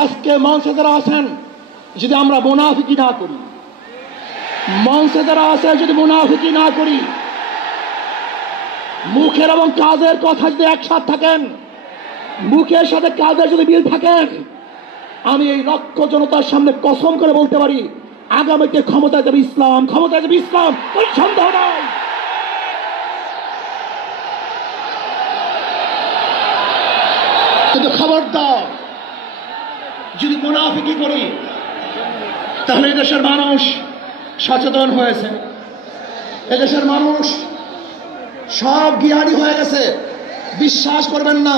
আজকে মঞ্চে যারা আছেন যদি আমরা মুনাফিকি না করি, মঞ্চে যারা আছে যদি মুনাফিকি না করি, মুখের এবং কাজের কথা যদি একসাথে থাকেন, মুখের সাথে কাজের যদি মিল থাকেন, আমি এই লক্ষ জনতার সামনে কসম করে বলতে পারি আগামীতে ক্ষমতায় যাবে ইসলাম, ক্ষমতায় যাবে ইসলাম, কোনো সন্দেহ নাই। কিন্তু খবরদার যদি মুনাফিকি করি তাহলে এদেশের মানুষ সচেতন হয়েছে, এদেশের মানুষ সব জ্ঞানী হয়ে গেছে। বিশ্বাস করবেন না,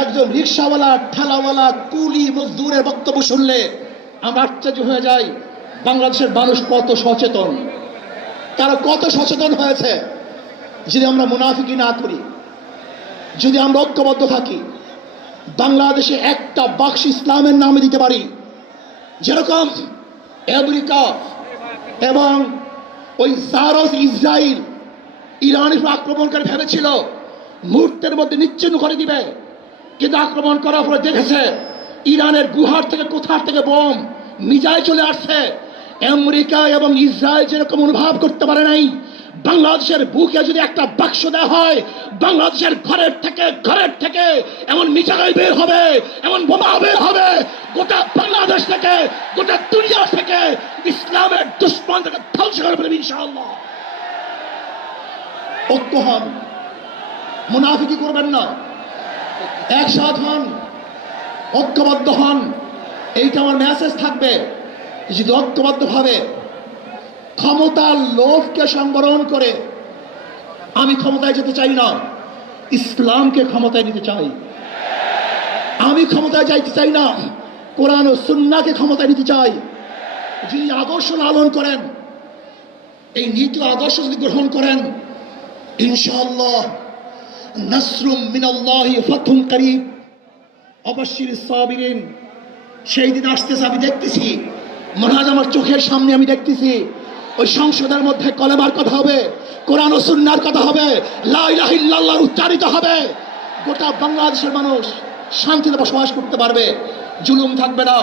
একজন রিক্সাওয়ালা, ঠেলাওয়ালা, কুলি মজদুরের বক্তব্য শুনলে আমরা আশ্চর্য হয়ে যাই বাংলাদেশের মানুষ কত সচেতন, তারা কত সচেতন হয়েছে। যদি আমরা মুনাফিকি না করি, যদি আমরা ঐক্যবদ্ধ থাকি, বাংলাদেশে একটা বাক্স ইসলামের নামে দিতে পারি। যেরকম আমেরিকা এবং ওই জারস ইসরায়েল ইরানের আক্রমণকারী ভেবেছিল মুহূর্তের মধ্যে নিচ্ছিন্ন করে দিবে, কিন্তু আক্রমণ করার পরে দেখেছে ইরানের গুহার থেকে কোথার থেকে বোম মিজাইল চলে আসছে। আমেরিকা এবং ইসরায়েল যেরকম অনুভব করতে পারে নাই, বাংলাদেশের বুকে যদি একটা বাক্স দেওয়া হয়, বাংলাদেশের ঘরের থেকে এমন মিসাইল বের হবে, এমন বোমা বের হবে, গোটা বাংলাদেশ থেকে, গোটা দুনিয়া থেকে ইসলামের দুশ্মনকে ধ্বংস করে ফেলবে ইনশাআল্লাহ। ঐক্য হন, মুনাফিকি করবেন না, একসাথ হন, ঐক্যবদ্ধ হন। এইটা আমার মেসেজ থাকবে। যদি ঐক্যবদ্ধভাবে ক্ষমতার লোভকে সংবরণ করে, আমি ক্ষমতায় যেতে চাই না, ইসলামকে ক্ষমতায় নিতে চাই। আমি ক্ষমতায় যাইতে চাই না, কোরআন ও সুন্নাহকে ক্ষমতায় নিতে চাই। যিনি আদর্শ লালন করেন, এই নীতি আদর্শ যদি গ্রহণ করেন, ইনশাআল্লাহ নাসরুম মিনাল্লাহি ফাতহুন করিব, অবশ্যই সাবিরিন। সেই দিন আসতেছে, আমি দেখতেছি, মনে হয় আমার চোখের সামনে আমি দেখতেছি ওই সংসদের মধ্যে কলেমার কথা হবে, কোরআন ও সুন্নাহর কথা হবে, লা ইলাহা ইল্লাল্লাহ উচ্চারিত হবে। গোটা বাংলাদেশের মানুষ শান্তিতে বসবাস করতে পারবে, জুলুম থাকবে না,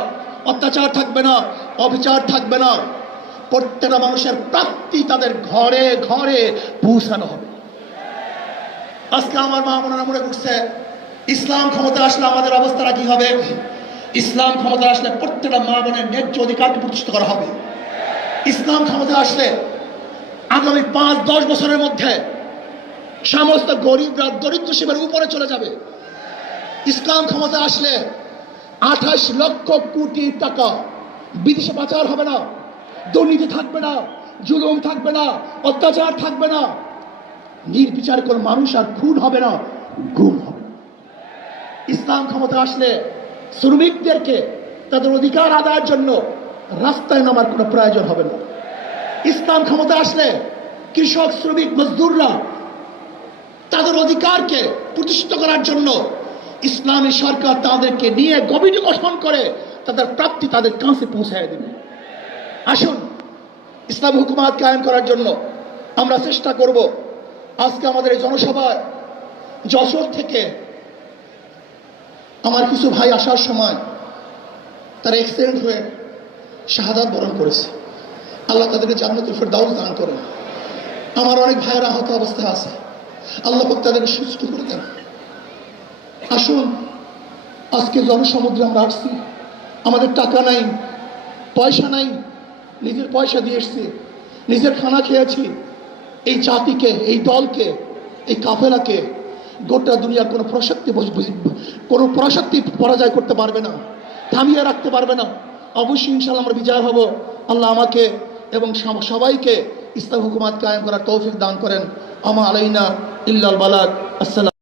অত্যাচার থাকবে না, অবিচার থাকবে না। প্রত্যেকটা মানুষের প্রাপ্তি তাদের ঘরে ঘরে পৌঁছানো হবে। আজকে আমার মা বোনেরা মনে করছে ইসলাম ক্ষমতা আসলে আমাদের অবস্থাটা কি হবে। ইসলাম ক্ষমতা আসলে প্রত্যেকটা মা বোনের ন্যায্য অধিকারকে প্রতিষ্ঠিত করা হবে। ইসলাম ক্ষমতা আসলে আগামী 5-10 বছরের মধ্যে সমস্ত গরিবরা দরিদ্র সীমার উপরে চলে যাবে। ইসলাম ক্ষমতা আসলে 28 লক্ষ কোটি টাকা বিদেশে পাচার হবে না, দুর্নীতি থাকবে না, জুলুম থাকবে না, অত্যাচার থাকবে না, নির্বিচার কোন মানুষ আর খুন হবে না, গুম হবে। ইসলাম ক্ষমতা আসলে শ্রমিকদেরকে তাদের অধিকার আদায়ের জন্য রাস্তায় নামার কোনো প্রয়োজন হবে না। ইসলাম ক্ষমতা আসলে কৃষক, শ্রমিক, মজদুররা তাদের অধিকারকে প্রতিষ্ঠিত করার জন্য ইসলামী সরকার তাদেরকে নিয়ে কমিটি গঠন করে তাদের প্রাপ্তি তাদের কাছে পৌঁছায় দেবে। আসুন ইসলামী হুকুমাত কায়েম করার জন্য আমরা চেষ্টা করব। আজকে আমাদের এই জনসভায় যশোর থেকে আমার কিছু ভাই আসার সময় তারা অ্যাক্সিডেন্ট হয়ে শাহাদাত বরণ করেছে। আল্লাহ তাদেরকে জান্নাতুল ফেরদাউস দান করেন। আমার অনেক ভাইয়েরা আহত অবস্থায় আছে, আল্লাহ পাক তাদেরকে সুস্থ করে দেন। আসুন আজকে জনসমুদ্রে আমরা আসছি, আমাদের টাকা নাই, পয়সা নাই, নিজের পয়সা দিয়ে এসছি, নিজের খানা খেয়েছি। এই জাতিকে, এই দলকে, এই কাফেলাকে গোটা দুনিয়ার কোনো প্রশক্তি পরাজয় করতে পারবে না, থামিয়ে রাখতে পারবে না। অবশ্যই ইনশাআল্লাহ আমরা বিজয় হব। আল্লাহ আমাকে এবং সবাইকে ইসলাম হুকুমাত কায়েম করার তৌফিক দান করেন। আমা আলাইনা ইল্লাল বালাগ। আসসালাম।